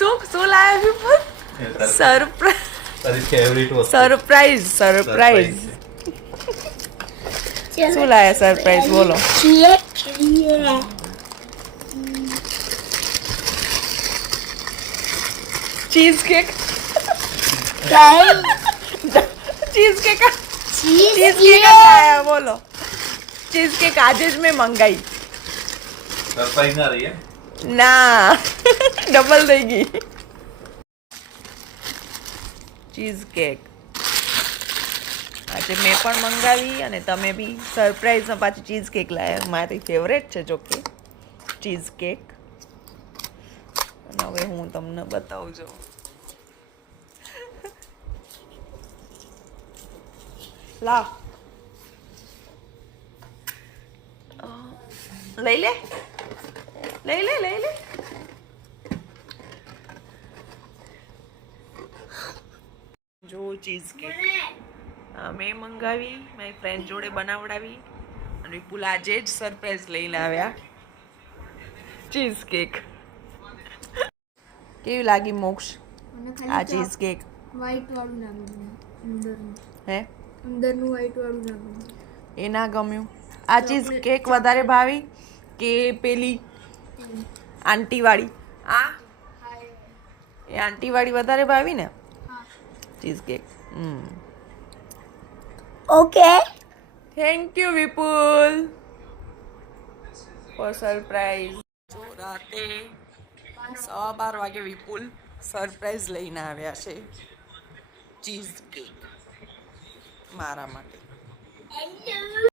શું લાવ્યા વિપુલ? સરપ્રાઈઝ. તારી ફેવરિટ વસ્તુ. સરપ્રાઈઝ. શું લાયા સરપ્રાઈઝ બોલો? Cheese cake. ચીઝ કેક લાયા બોલો. ચીઝ કેક આજે જ મેં મંગાઈ. સરપ્રાઈઝ ના રહી ના ડબલ થઈ ગઈ. ચીઝ કેક આજે મેં પણ મંગાવી અને તમે બી સરપ્રાઈઝમાં પાછી ચીઝ કેક લાયા. મારી ફેવરેટ છે જોકે ચીઝ કેક. અને હવે હું તમને બતાવું છું. લાવ લઈ લે. જો ચીઝ કેક મેં મંગાવી, મારી ફ્રેન્ડ જોડે બનાવડાવી અને વિપુલ આજે જ સરપ્રાઈઝ લઈને આવ્યા. ચીઝ કેક કેવી લાગી મોક્ષ આ ચીઝ કેક? વ્હાઈટ વાળું ના ગમ્યું અંદરનું. હે અંદરનું વ્હાઈટ વાળું ના ગમ્યું. એ ના ગમ્યું. આ ચીઝ કેક વધારે ભાવી કે પેલી આંટી વાળી? એ આંટી વાળી વધારે ભાવી ને cheesecake. Okay thank you Vipul for surprise. જો રાતે 12:15 વાગે વિપુલ સરપ્રાઈઝ લઈને આવ્યા છે ચીઝ કેક મારા માટે.